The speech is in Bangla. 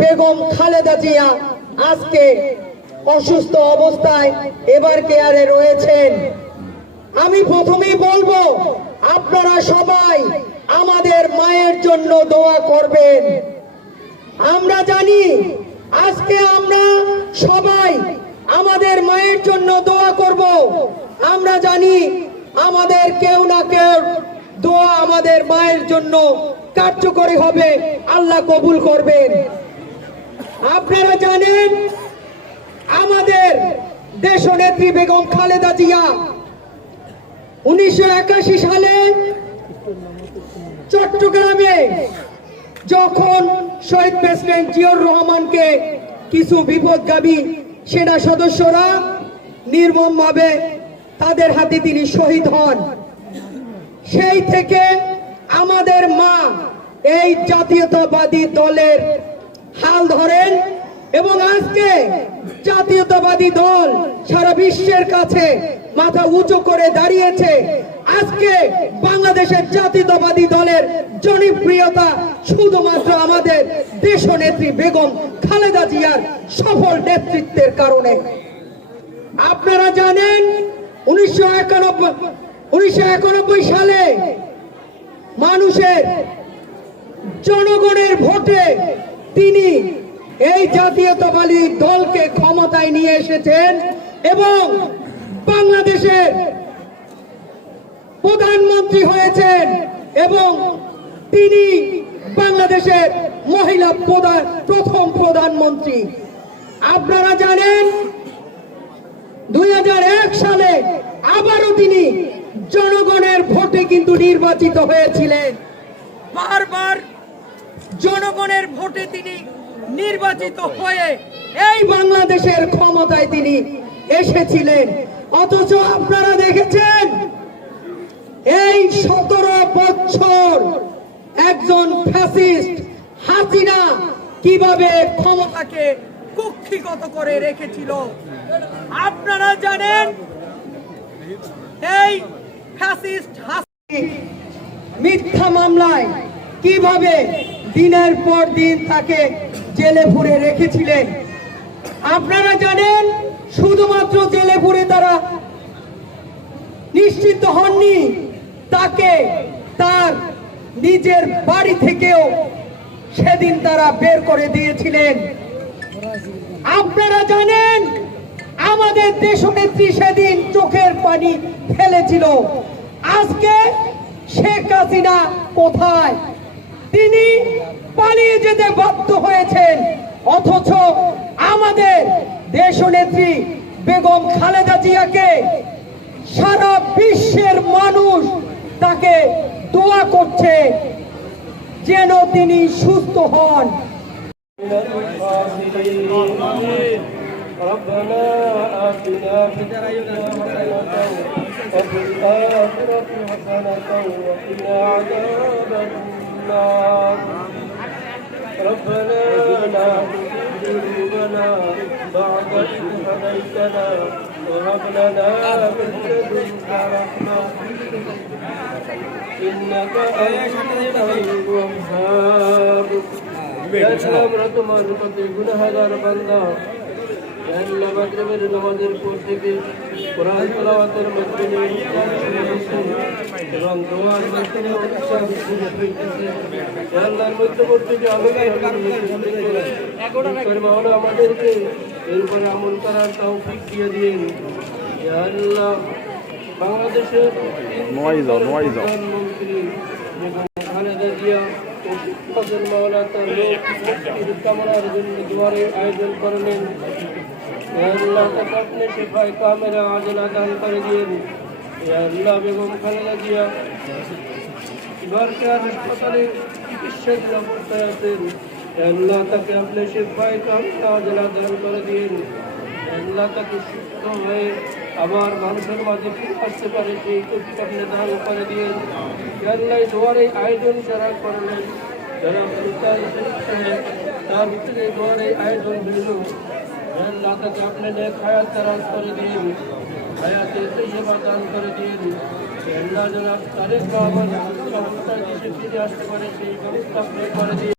বেগম খালেদা জিয়া আজকে অসুস্থ অবস্থায় এভার কেয়ারে রয়েছেন। আমি প্রথমেই বলবো, আপনারা সবাই আমাদের মায়ের জন্য দোয়া করবেন। আমরা জানি আজকে আমরা সবাই আমাদের মায়ের জন্য দোয়া করব। আমরা জানি আমাদের কেউ না কেউ দোয়া আমাদের মায়ের জন্য কার্যকরী হবে, আল্লাহ কবুল করবেন। আপনারা জানেন আমাদের দেশনেত্রী বেগম খালেদা জিয়া 1981 সালে চট্টগ্রামে যখন শহীদ প্রেসিডেন্ট জিয়াউর রহমানকে কিছু বিপদগামী সেনা সদস্যরা নির্মমভাবে তাদের হাতে তিনি শহীদ হন, সেই থেকে আমাদের মা এই জাতীয়তাবাদী দলের হাল ধরেন এবং আজকে জাতীয়তাবাদী দল সারা বিশ্বের কাছে মাথা উঁচু করে দাঁড়িয়েছে। আজকে বাংলাদেশের জাতীয়তাবাদী দলের জনপ্রিয়তা শুধুমাত্র আমাদের দেশনেত্রী বেগম খালেদা জিয়ার সফল নেতৃত্বের কারণে। আপনারা জানেন 1991 সালে মানুষের জনগণের ভোটে তিনি এই জাতীয়তাবাদী দলকে ক্ষমতায় নিয়ে এসেছেন এবং বাংলাদেশের প্রধানমন্ত্রী হয়েছেন এবং তিনি বাংলাদেশের মহিলা প্রথম প্রধানমন্ত্রী। আপনারা জানেন 2001 সালে আবারও তিনি জনগণের ভোটে কিন্তু নির্বাচিত হয়েছিলেন। বারবার জনগণের ভোটে তিনি নির্বাচিত হয়ে এই বাংলাদেশের ক্ষমতায় তিনি এসেছিলেন। অথচ আপনারা দেখেছেন এই 17 বছর একজন ফ্যাসিস্ট হাসিনা কিভাবে ক্ষমতাকে কুক্ষিগত করে রেখেছিল। আপনারা জানেন এই ফ্যাসিস্ট মিথ্যা মামলায় কিভাবে দিনের পর দিন তাকে জেলে পুরে রেখেছিলেন। আপনারা জানেন শুধুমাত্র জেলে পুরে তারা নিশ্চিত হননি, তাকে তার নিজের বাড়ি থেকেও সেদিন তারা বের করে দিয়েছিলেন। আপনারা জানেন আমাদের দেশনেত্রী সেদিন চোখের পানি ফেলেছিল। আজকে শেখ হাসিনা কোথায়? তিনি পালিয়ে যেতে বাধ্য হয়েছেন। অথচ আমাদের দেশনেত্রী বেগম খালেদা জিয়াকে সারা বিশ্বের মানুষ তাকে দোয়া করছে যেন তিনি সুস্থ হন। ربنا آتنا في الدنيا حسنة وفي الآخرة حسنة وقنا عذاب النار ربنا لا تزغ قلوبنا بعد إذ هديتنا وهب لنا من لدنك رحمة إنك أنت الوهاب يا الله তোমার প্রতি গুনাহগার বান্দা আল্লাহ মাগরিবের নামাজের পর থেকে কোরআন তেলাওয়াতের মাধ্যমে এবং দোয়ার মাধ্যমে উৎসাহ হইতেছে। আল্লাহর মধ্যবর্তী যে আলোচনা আমাদেরকে এরপরে আমল করার তৌফিক দিয়ে দিন। ইয়া আল্লাহ বাংলাদেশের প্রধানমন্ত্রী খালেদা জিয়া মাওলা তার কামনার জন্য দুয়ারে আয়োজন করলেন। আল্লাহ তাকে আপনি শিফায়ে কামেলা আজলা দান করে দিন। আল্লাহ বেগম খালেদা জিয়া সরকার হাসপাতালে চিকিৎসাধীন অবস্থায় আছেন। আল্লাহ তাকে আপনি শিফায়ে কামেলা আজলা দান করে দিন। আল্লাহ তাকে সুস্থ হয়ে আবার মানুষের মাঝে ফিরে আসতে পারে সেই তৌফিক আপনি দান করে দিন। আল্লাহ দুয়ারে আয়োজন যারা করলেন, যারা তার ভিতরে দুয়ারে আয়োজন হইল, আল্লাহ তাকে আপনি নেক হায়াত দারাজ করে দিন, হায়াতে তৈয়বা দান করে দিন। আল্লাহ যেন তারেক রহমান দেশে ফিরে আসতে পারে সেই ব্যবস্থা আপনি করে দিন।